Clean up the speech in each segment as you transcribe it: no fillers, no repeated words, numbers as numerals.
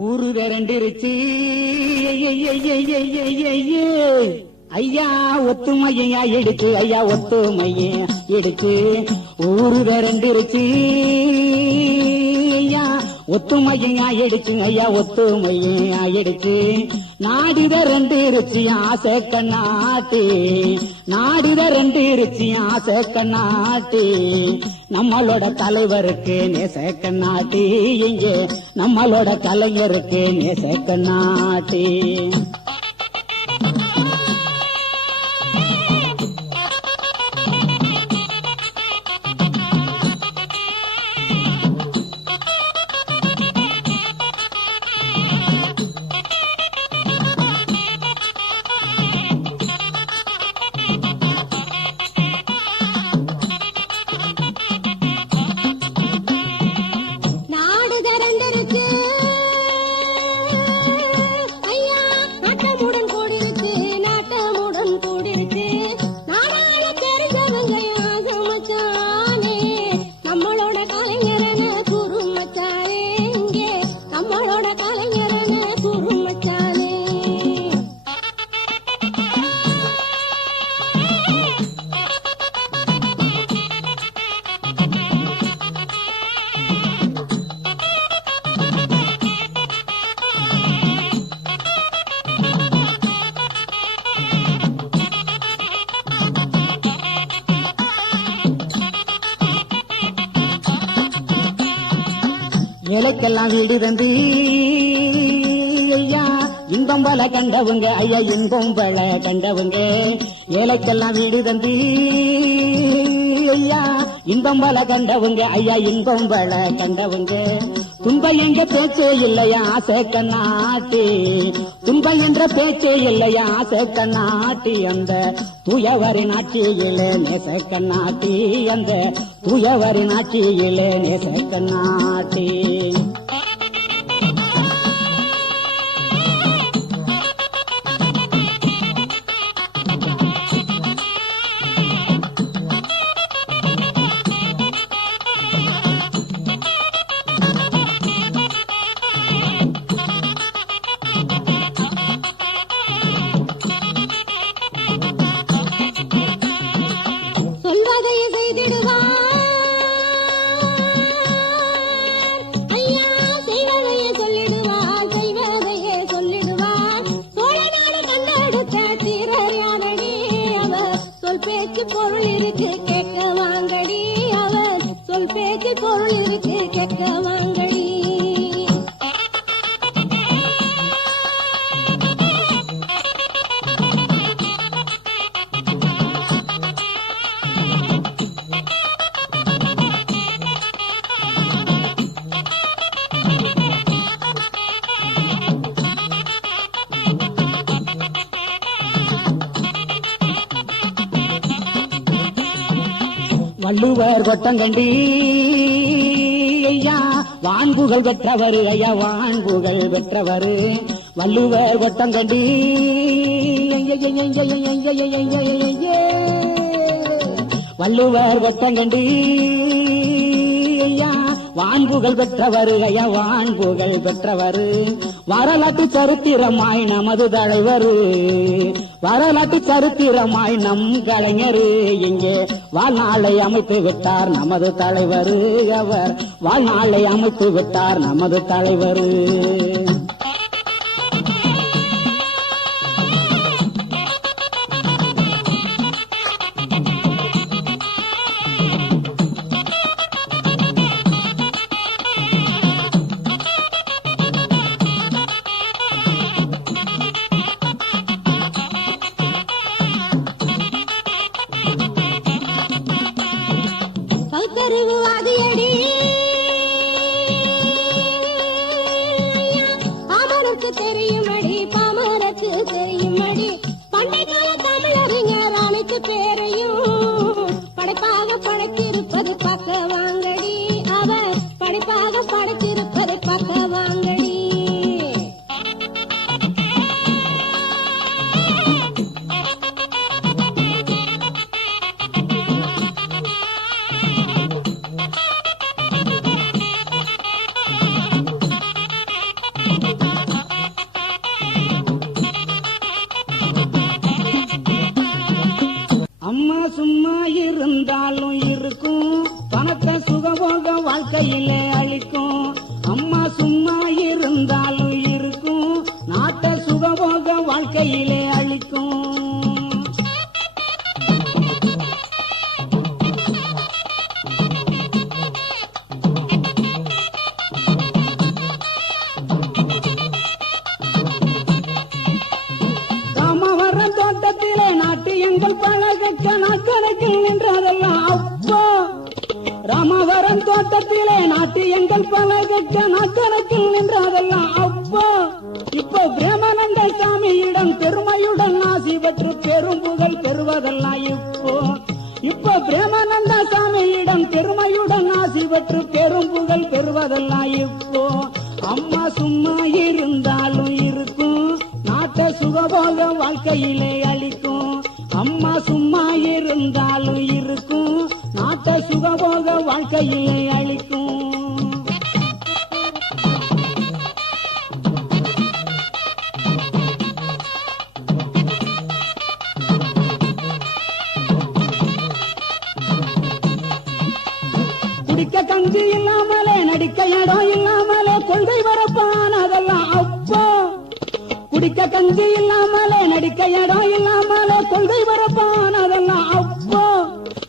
ஊரு விரண்டிருச்சு ஐயா ஒத்துமையா எடுத்து ஐயா ஒத்துமையா எடுத்து ஊரு விரண்டிருச்சு ஐயா ஒத்துமையா எடுத்து ஐயா ஒத்துமையா எடுத்து நாடு விரண்டிருச்சு ஆசை கண்ணாட்டு நாடு விரண்டிருச்சு ஆசை கண்ணாட்டு நம்மளோட தலைவருக்கு நேச கண்ணாட்டி இங்கே நம்மளோட கலைஞருக்கு நேச கண்ணாட்டி ஏழைக்கெல்லாம் வீடு தந்து ஐயா இன்பம் பல கண்டவங்க ஐயா இன்பம் பல கண்டவங்க ஏழைக்கெல்லாம் வீடு தந்து ஐயா இன்பம் பல கண்டவங்க ஐயா இன்பம் பல கண்டவங்க துன்பம் எங்க பேச்சே இல்லையா ஆசை கண்ணாட்டி துன்பம் என்ற பேச்சே இல்லையா ஆசை கண்ணாட்டி அந்த தூயவரி நாட்டியிலே நேச கண்ணாட்டி அந்த தூயவரி நாட்டியிலே நேச கண்ணாட்டி பேச்சு பொருள் இருக்கு கேட்க வாங்கடி அவர் சொல் பேச்சு பொருள் இருக்கு கேட்க வாங்கடி வள்ளுவர் கொட்டங்கண்டி ஐயா வான்புகள் பெற்றவர் ஐயா வான்புகள் பெற்றவர் வள்ளுவர் கொட்டங்கண்டி வள்ளுவர் கொட்டங்கண்டி ஐயா வான்புகள் பெற்றவர் ஐயா வான்புகள் பெற்றவர் வரலாற்று சரித்திரமாய் நமது தலைவர் வரலாற்று சரித்திரமாய் நம் கலைஞர் இங்கே வாழ்நாளை அமைத்து விட்டார் நமது தலைவர் அவர் வாழ்நாளை அமைத்து விட்டார் நமது தலைவர் கருவாதியடி பாமரருக்கு தெரியுமடி பாமரருக்கு தெரியுமடி பண்டை கால தமிழறிஞர் அனைத்து பேரையும் படைப்பாக படைத்திருப்பது பார்க்க வாங்கடி அவர் படைப்பாக படைத்திருப்பது பார்க்க வாங்கடி வாழ்க்கையிலே அளிக்கும். அம்மா சும்மா இருந்தாலும் இருக்கும், நாட்டை சுகபோக வாழ்க்கையிலே அளிக்கும். ராமவரம் தோட்டத்திலே நாட்டு எங்கள் பழகக்க நாட்கணக்கில் நின்றதெல்லாம் அப்போ. ராமவரம் தோட்டத்திலே நாட்டு எங்கள் பழகக்க நாட்கணக்கில் நின்றதெல்லாம் அப்போ. இப்போ பிரேமானந்த சாமியிடம் பெருமையுடன் ஆசி பெற்று பெரும் புகழ் பெறுவதெல்லாம் இப்போ. இப்போ பிரேமானந்த சாமியிடம் பெருமையுடன் ஆசி பெற்று பெரும் புகழ் பெறுவதெல்லாம் இப்போ. அம்மா சும்மா இருந்தாலும் இருக்கும், நாட்டை சுகபோக வாழ்க்கையிலே அளிக்கும். அம்மா சும்மா இருந்தாலும் இருக்கும், நாட்டை சுகபோக வாழ்க்கையிலே அளிக்கும். குடிக்க கஞ்சி இல்லாமலே நடிக்க இடம் இல்லாமலே கொள்கை வரப்பானதெல்லாம் அப்போ. குடிக்க கஞ்சி இல்லாமலே நடிக்க இடம் இல்லாமலே கொள்கை வரப்பானதெல்லாம் அப்போ.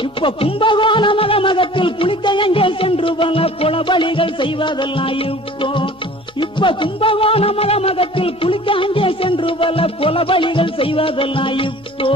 இப்ப கும்பகோண மகமகத்தில் குளிக்க எங்கே சென்று பல குளபலிகள் செய்வதெல்லாம் இப்போ. இப்ப கும்பகோண மகமகத்தில் குளிக்க அங்கே சென்று பல குளபலிகள் செய்வதெல்லாம் இப்போ.